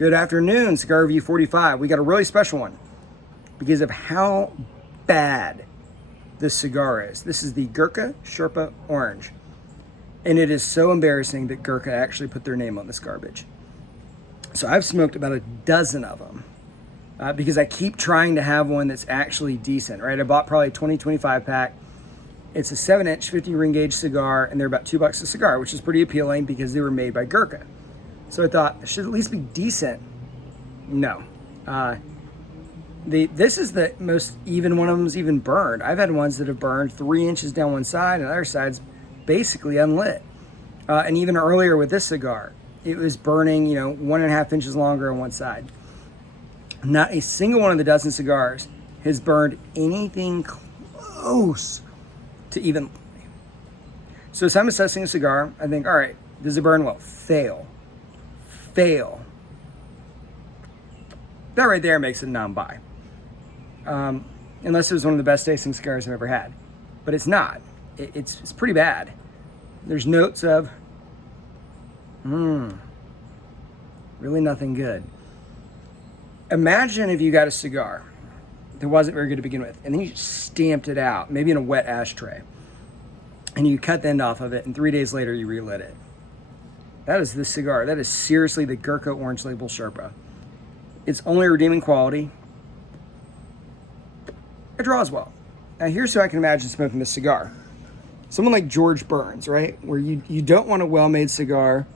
Good afternoon, Cigar Review 45. We got a really special one because of how bad this cigar is. This is the Gurkha Sherpa Orange. And it is so embarrassing that Gurkha actually put their name on this garbage. So I've smoked about a dozen of them because I keep trying to have one that's actually decent, right? I bought probably a 20-25 pack. It's a 7-inch 50 ring gauge cigar, and they're about $2 a cigar, which is pretty appealing because they were made by Gurkha. So I thought it should at least be decent. No. This is the most even one of them's even burned. I've had ones that have burned 3 inches down one side and the other side's basically unlit. And even earlier with this cigar, it was burning, 1.5 inches longer on one side. Not a single one of the dozen cigars has burned anything close to even. So as I'm assessing a cigar, I think, all right, does it burn well? Fail. That right there makes it non-buy. Unless it was one of the best tasting cigars I've ever had. But it's not. It's pretty bad. There's notes of, really nothing good. Imagine if you got a cigar that wasn't very good to begin with, and then you stamped it out, maybe in a wet ashtray, and you cut the end off of it, and 3 days later you relit it. That is this cigar. That is seriously the Gurkha Orange Label Sherpa. It's only redeeming quality. It draws well. Now here's how I can imagine smoking this cigar. Someone like George Burns, right? Where you don't want a well-made cigar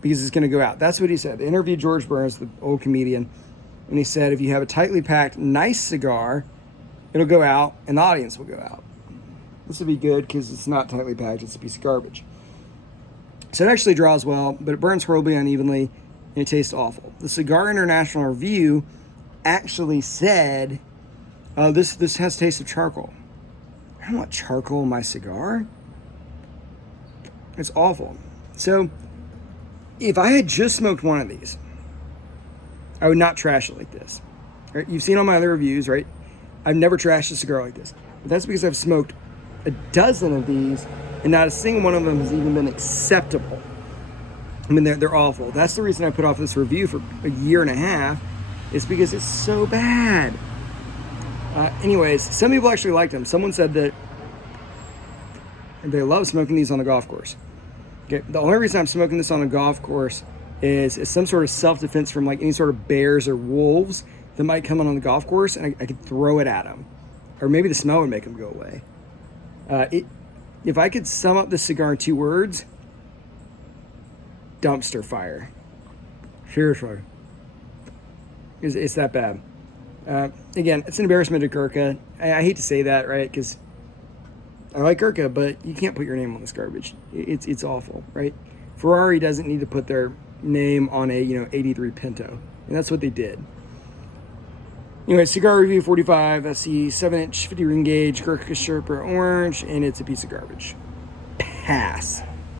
because it's going to go out. That's what he said. They interviewed George Burns, the old comedian, and he said if you have a tightly packed, nice cigar, it'll go out and the audience will go out. This would be good because it's not tightly packed. It's a piece of garbage. So it actually draws well, but it burns horribly unevenly, and it tastes awful. The Cigar International Review actually said, this has taste of charcoal. I don't want charcoal in my cigar. It's awful. So if I had just smoked one of these, I would not trash it like this. Right? You've seen all my other reviews, right? I've never trashed a cigar like this. But that's because I've smoked a dozen of these, and not a single one of them has even been acceptable. I mean, they're awful. That's the reason I put off this review for a year and a half, is because it's so bad. Anyways, some people actually like them. Someone said that they love smoking these on the golf course. Okay, the only reason I'm smoking this on a golf course is some sort of self-defense from like any sort of bears or wolves that might come on the golf course, and I could throw it at them. Or maybe the smell would make them go away. If I could sum up this cigar in 2 words, dumpster fire. Seriously. It's that bad. Again, it's an embarrassment to Gurkha. I hate to say that, right? Because I like Gurkha, but you can't put your name on this garbage. It's awful, right? Ferrari doesn't need to put their name on a 83 Pinto, and that's what they did. Anyway, Cigar Review 45. That's the 7-inch 50 ring gauge Gurkha Sherpa Orange, and it's a piece of garbage. Pass.